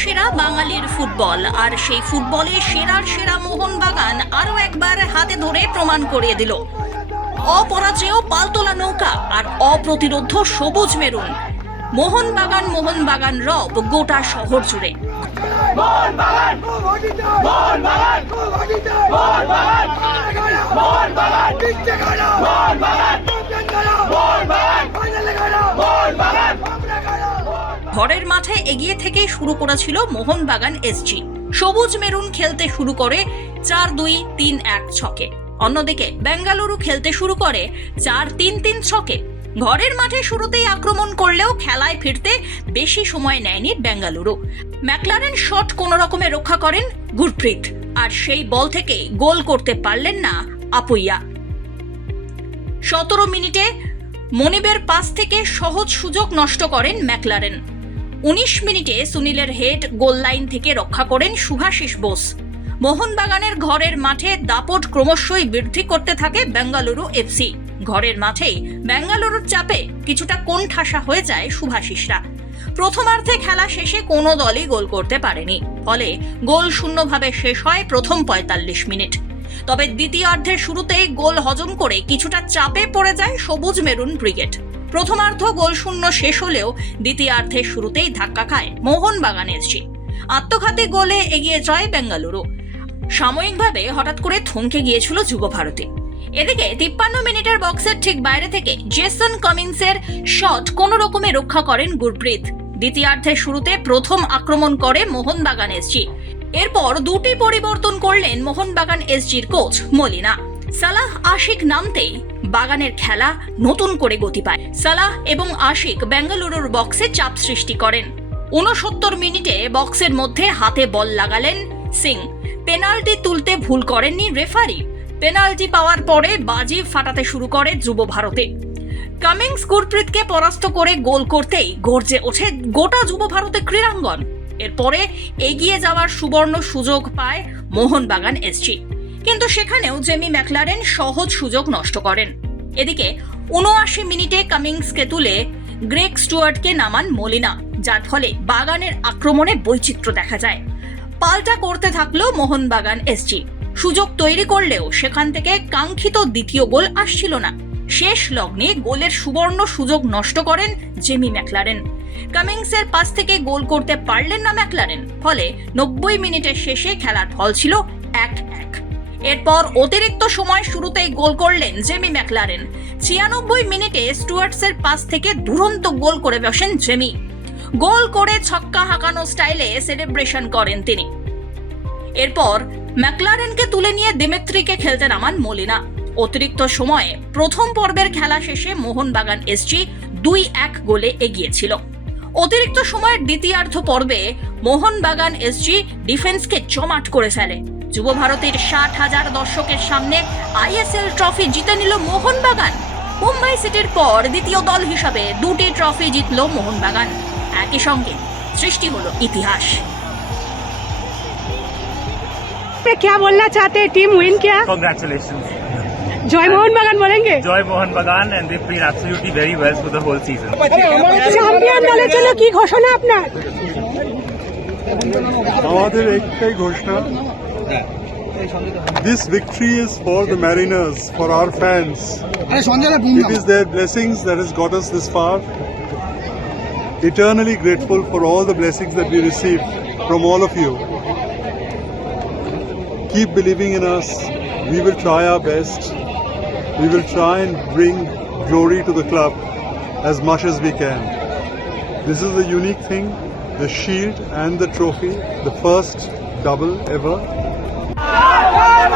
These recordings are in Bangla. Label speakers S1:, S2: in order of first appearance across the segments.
S1: সেরা বাঙালির ফুটবল। আর সেই ফুটবলে সেরার সেরা মোহনবাগান আরও একবার হাতে ধরে প্রমাণ করিয়ে দিল। অপরাজেয় পালতোলা নৌকা আর অপ্রতিরোধ সবুজ মেরুন। মোহনবাগান মোহনবাগান রব গোটা শহর জুড়ে। ঘরের মাঠে এগিয়ে থেকেই শুরু করেছিল মোহনবাগান এসজি। সবুজ মেরুন খেলতে শুরু করে চার দুই তিন এক ছকে। অন্যদিকে বেঙ্গালুরু খেলতে শুরু করে চার তিন তিন ছকে। ঘরের মাঠে শুরুতেই আক্রমণ করলেও খেলায় ফিরতে বেশি সময় নেয়নি বেঙ্গালুরু। ম্যাকলারেন শট কোনো রকমে রক্ষা করেন গুরপ্রীত, আর সেই বল থেকে গোল করতে পারলেন না আপুইয়া। সতেরো মিনিটে মনিবের পাস থেকে সহজ সুযোগ নষ্ট করেন ম্যাকলারেন। উনিশ মিনিটে সুনীলের হেড গোল লাইন থেকে রক্ষা করেন শুভাশিস বোস। মোহনবাগানের ঘরের মাঠে দাপট ক্রমশই বৃদ্ধি করতে থাকে বেঙ্গালুরু এফসি ঘরের মাঠেই বেঙ্গালুরুর চাপে কিছুটা কোণঠাসা হয়ে যায় শুভাশিসরা। প্রথমার্ধে খেলা শেষে কোনো দলই গোল করতে পারেনি। ফলে গোল শূন্যভাবে শেষ হয় প্রথম পঁয়তাল্লিশ মিনিট। তবে দ্বিতীয়ার্ধের শুরুতেই গোল হজম করে কিছুটা চাপে পড়ে যায় সবুজ মেরুন ব্রিগেড। প্রথমার্ধ গোল শূন্য শেষ হলেও দ্বিতীয়ার্ধের শুরুতেই ধাক্কা খায় মোহনবাগান এসছি আত্মঘাতী গোলে এগিয়ে যায় বেঙ্গালুরু। সাময়িকভাবে হঠাৎ করে থমকে গিয়েছিল যুব ভারতী। এদিকে তিপ্পান্ন মিনিটের বক্সের ঠিক বাইরে থেকে জেসন কমিন্সের শট কোনো রকমে রক্ষা করেন গুরপ্রীত। দ্বিতীয়ার্ধের শুরুতে প্রথম আক্রমণ করে মোহনবাগান এসজি। এরপর দুটি পরিবর্তন করলেন মোহনবাগান এসজির কোচ মলিনা। সালাহ আশিক নামতেই বাগানের খেলা নতুন করে গতি পায়। সালাহ এবং আশিক বেঙ্গালুরুর বক্সে চাপ সৃষ্টি করেন। উনসত্তর মিনিটে বক্সের মধ্যে হাতে বল লাগালেন সিং। পেনাল্টি তুলতে ভুল করেননি রেফারি। পেনাল্টি পাওয়ার পরে বাজি ফাটাতে শুরু করে যুব ভারতে। কামিংস গুরপ্রীতকে পরাস্ত করে গোল করতেই গর্জে ওঠে গোটা যুব ভারতে ক্রীড়াঙ্গন। এরপরে এগিয়ে যাওয়ার সুবর্ণ সুযোগ পায় মোহনবাগান এসজি। কিন্তু সেখানেও জেমি ম্যাকলারেন সহজ সুযোগ নষ্ট করেন। এদিকে উনআশি মিনিটে কামিংসকে তুলে গ্রেগ স্টুয়ার্টকে নামান মলিনা, যার ফলে বাগানের আক্রমণে বৈচিত্র্য দেখা যায়। পাল্টা করতে থাকল মোহনবাগান এসজি। সুযোগ তৈরি করলেও সেখান থেকে কাঙ্ক্ষিত দ্বিতীয় গোল আসছিল না। শেষ লগ্নে গোলের সুবর্ণ সুযোগ নষ্ট করেন জেমি ম্যাকলারেন। কামিংসের পাস থেকে গোল করতে পারলেন না ম্যাকলারেন, ফলে নব্বই মিনিটের শেষে খেলার ফল ছিল এক এরপর অতিরিক্ত সময় শুরুতেই গোল করলেন জেমি ম্যাকলারেন। ছিয়ানব্বই মিনিটে স্টুয়ার্টসের পাস থেকে দুরন্ত গোল করে বসেন জেমি। গোল করে ছক্কা হাঁকানো স্টাইলে সেলিব্রেশন করেন তিনি। এরপর ম্যাকলারেনকে তুলে নিয়ে দিমেত্রিকে খেলতে নামান মলিনা। অতিরিক্ত সময়ে প্রথম পর্বের খেলা শেষে মোহনবাগান এসজি দুই এক গোলে এগিয়েছিল। অতিরিক্ত সময়ের দ্বিতীয়ার্ধ পর্বে মোহনবাগান এসজি ডিফেন্সকে জমাট করে ফেলে। যুব ভারতের ষাট হাজার দর্শকের সামনে আইএসএল ট্রফি জিতে নিল মোহনবাগান মুম্বাই সিটির পর দ্বিতীয় দল হিসাবে দুটি ট্রফি জিতল মোহনবাগান একই সঙ্গে সৃষ্টি হলো ইতিহাস
S2: पे क्या बोलना चाहते हैं टीम विन किया
S3: Congratulations.
S2: जय मोहन बगान बोलेंगे
S3: Joy Mohan Bagan and they've played absolutely very well for the whole season.
S2: Champion দলের জন্য কি ঘোষণা আপনার
S4: আমাদের একটাই ঘোষণা This victory is for the Mariners, for our fans. It is their blessings that has got us this far. Eternally grateful for all the blessings that we received from all of you. Keep believing in us. We will try our best. We will try and bring glory to the club as much as we can. This is a unique thing the shield and the trophy, the first double ever.
S5: Mon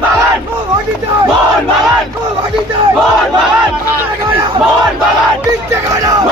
S5: Bagan! Mon Bagan! Mon Bagan!